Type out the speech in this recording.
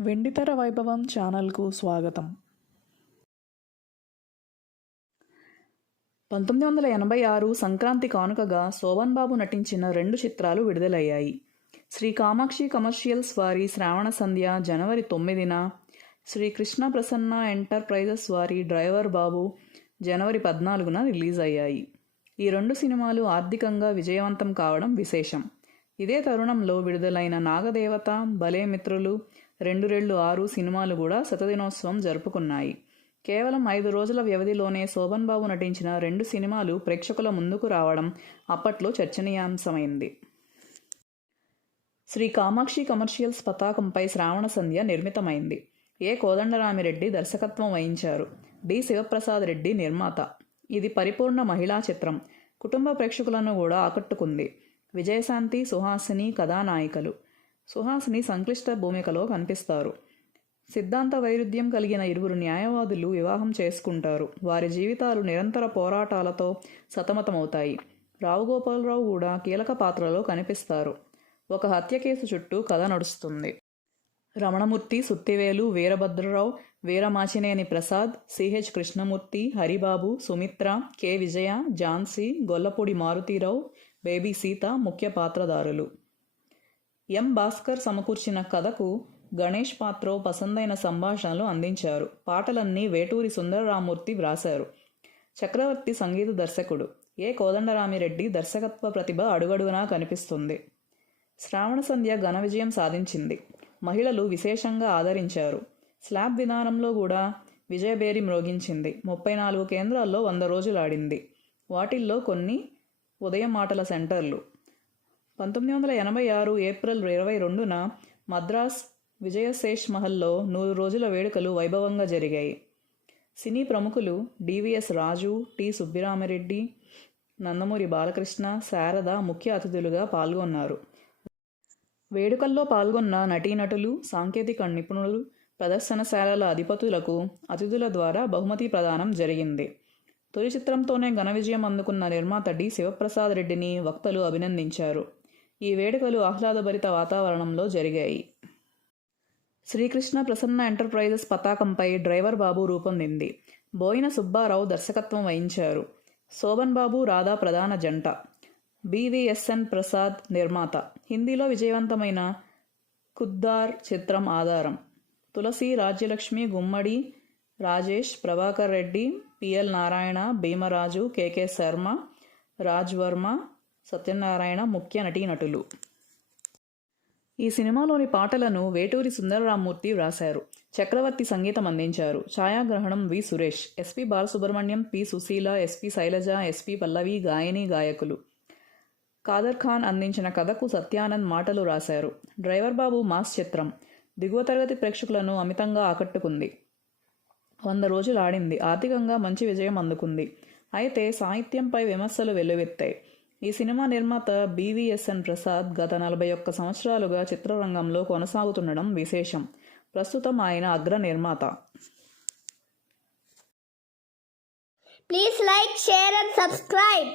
వెండితెర వైభవం ఛానల్కు స్వాగతం. పంతొమ్మిది వందల ఎనభై ఆరు సంక్రాంతి కానుకగా శోభన్ బాబు నటించిన రెండు చిత్రాలు విడుదలయ్యాయి. శ్రీ కామాక్షి కమర్షియల్స్ వారి శ్రావణ సంధ్య జనవరి తొమ్మిదిన శ్రీ కృష్ణ ప్రసన్న ఎంటర్ప్రైజెస్ వారి డ్రైవర్ బాబు జనవరి పద్నాలుగున రిలీజ్ అయ్యాయి ఈ రెండు సినిమాలు ఆర్థికంగా విజయవంతం కావడం విశేషం. ఇదే తరుణంలో విడుదలైన నాగదేవత భలే మిత్రులు రెండు రెళ్ళు ఆరు సినిమాలు కూడా శతదినోత్సవం జరుపుకున్నాయి. కేవలం ఐదు రోజుల వ్యవధిలోనే శోభన్ బాబు నటించిన రెండు సినిమాలు ప్రేక్షకుల ముందుకు రావడం అప్పట్లో చర్చనీయాంశమైంది. శ్రీ కామాక్షి కమర్షియల్స్ పతాకంపై శ్రావణ సంధ్య నిర్మితమైంది. ఏ కోదండరామిరెడ్డి దర్శకత్వం వహించారు? డి శివప్రసాద్ రెడ్డి నిర్మాత. ఇది పరిపూర్ణ మహిళా చిత్రం. కుటుంబ ప్రేక్షకులను కూడా ఆకట్టుకుంది. విజయశాంతి సుహాసిని కథానాయికలు. సుహాసిని సంక్లిష్ట భూమికలో కనిపిస్తారు. సిద్ధాంత వైరుధ్యం కలిగిన ఇరువురు న్యాయవాదులు వివాహం చేసుకుంటారు. వారి జీవితాలు నిరంతర పోరాటాలతో సతమతమవుతాయి. రావుగోపాలరావు కూడా కీలక పాత్రలో కనిపిస్తారు. ఒక హత్య కేసు చుట్టూ కథ నడుస్తుంది. Ramanamurthy Suthivelu Veerabhadrarao Veeramachaneni Prasad CH Krishnamurthy Haribabu Sumitra K Vijaya Jhansi Gollapudi Maruthirao baby Seetha ముఖ్య పాత్రధారులు. ఎం. భాస్కర్ సమకూర్చిన కథకు గణేష్ పాత్రో పసందైన సంభాషణలు అందించారు. పాటలన్నీ వేటూరి సుందరరామూర్తి వ్రాశారు. చక్రవర్తి సంగీత దర్శకుడు. ఏ. కోదండరామిరెడ్డి దర్శకత్వ ప్రతిభ అడుగడుగునా కనిపిస్తుంది. శ్రావణ సంధ్య ఘన విజయం సాధించింది. మహిళలు విశేషంగా ఆదరించారు. స్లాబ్ విధానంలో కూడా విజయబేరి మ్రోగించింది. ముప్పై నాలుగు కేంద్రాల్లో వంద రోజులు ఆడింది. వాటిల్లో కొన్ని ఉదయం మాటల సెంటర్లు. పంతొమ్మిది వందల ఎనభై ఆరు ఏప్రిల్ ఇరవై రెండున మద్రాస్ విజయశేష్ మహల్లో నూరు రోజుల వేడుకలు వైభవంగా జరిగాయి. సినీ ప్రముఖులు డివిఎస్ రాజు టి సుబ్బిరామిరెడ్డి నందమూరి బాలకృష్ణ శారద ముఖ్య అతిథులుగా పాల్గొన్నారు. వేడుకల్లో పాల్గొన్న నటీనటులు సాంకేతిక నిపుణులు ప్రదర్శనశాలల అధిపతులకు అతిథుల ద్వారా బహుమతి ప్రదానం జరిగింది. తొలి చిత్రంతోనే ఘన విజయం అందుకున్న నిర్మాత డి శివప్రసాద్ రెడ్డిని వక్తలు అభినందించారు. ఈ వేడుకలు ఆహ్లాదభరిత వాతావరణంలో జరిగాయి. శ్రీకృష్ణ ప్రసన్న ఎంటర్ప్రైజెస్ పతాకంపై డ్రైవర్ బాబు రూపొందింది బోయిన సుబ్బారావు దర్శకత్వం వహించారు. శోభన్ బాబు రాధా ప్రధాన జంట. బివిఎస్ఎన్ ప్రసాద్ నిర్మాత. హిందీలో విజయవంతమైన కుద్దార్ చిత్రం ఆధారం. తులసి రాజ్యలక్ష్మి గుమ్మడి రాజేష్ ప్రభాకర్ రెడ్డి పిఎల్ నారాయణ భీమరాజు కెకె శర్మ రాజ్ వర్మ సత్యనారాయణ ముఖ్య నటీనటులు ఈ సినిమాలోని పాటలను వేటూరి సుందరరామూర్తి వ్రాశారు. చక్రవర్తి సంగీతం అందించారు. ఛాయాగ్రహణం V Suresh SP Balasubrahmanyam P Susheela SP Sailaja SP Pallavi గాయని గాయకులు. కాదర్ ఖాన్ అందించిన కథకు సత్యానంద్ మాటలు రాశారు. డ్రైవర్ బాబు మాస్ చిత్రం. దిగువ తరగతి ప్రేక్షకులను అమితంగా ఆకట్టుకుంది. వంద రోజులు ఆడింది. ఆర్థికంగా మంచి విజయం అందుకుంది. అయితే సాహిత్యంపై విమర్శలు వెల్లువెత్తాయి. ఈ సినిమా నిర్మాత బీవీఎస్ఎన్ ప్రసాద్ గత నలభై ఒక్క సంవత్సరాలుగా చిత్రరంగంలో కొనసాగుతుండడం విశేషం. ప్రస్తుతం ఆయన అగ్ర నిర్మాత. Please like share and subscribe.